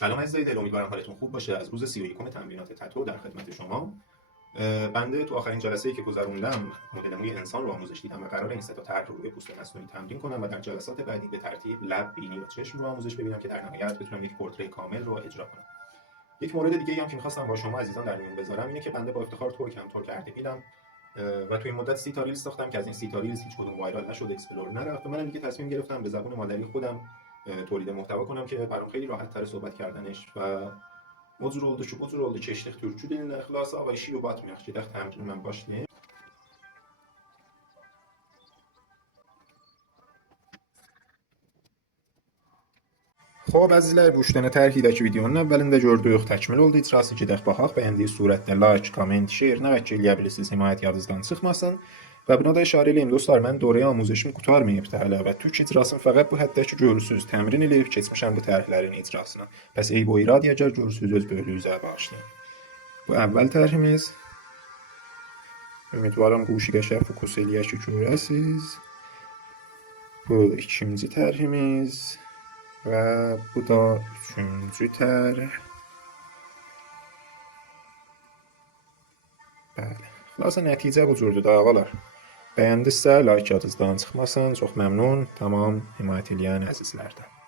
سلام عزیزای دل، امیدوارم حالتون خوب باشه. از روز 31 تمرینات تتو در خدمت شما. بنده تو آخرین جلسه‌ای که گذروندم مدل موی انسان رو آموزش دیدم و قرار این سه تا طرح رو روی پوست مصنوعی تمرین کنم و در جلسات بعدی به ترتیب لب، بینی و چشم رو آموزش ببینم که در نهایت بتونم یک پورتری کامل رو اجرا کنم. یک مورد دیگه هم که می‌خواستم با شما عزیزان در میون بذارم اینه که بنده با افتخار ترک اردبیلم و تو این مدت 30 تا ریلز ساختم که از این 30 تا ریلز هیچ کدوم وایرال نشد، اکسپلور نرفت. منم دیگه تصمیم گرفتم به زبان مادری خودم تولید محتوا کنم که برام خیلی راحت‌تر صحبت kerdeniş ve modur oldu keçdik türkçü dilinə ixlasa və işi batmayaq gedək təmrinlə başlayayım. خب əzizlər, bu 3 dənə tərkidəki videonun əvvəlində gördük, təkmil oldu icrası. Gedək baxaq. Bəyəndiyi surətdə like, comment, share nə qədər ki eləyə bilirsiniz, himayət yadınızdan çıxmasın. Və buna da işarə eləyim dostlar, mən doğruya amuzişim qurtarmayıbdı hələ və türk icrasını fəqət bu həddəki görürsünüz. Təmrin eləyib keçmişəm bu tərhlərin icrasını. Pəs eyb o irad yəcər görürsünüz, öz böyüklüyünüzə bağışlayın. Bu əvvəl tərhimiz. Ümidvaram quşu qəşəng fokus eləyər ki görəsiniz. Bu ikinci tərhimiz və bu da üçüncü tərh. Bəli. Xülasə nəticə bu cürdür da ağalar. Bəyəndinizsə like yadınızdan çıxmasın. Çox məmnun. Tamam himayət eləyən əzizlərdən.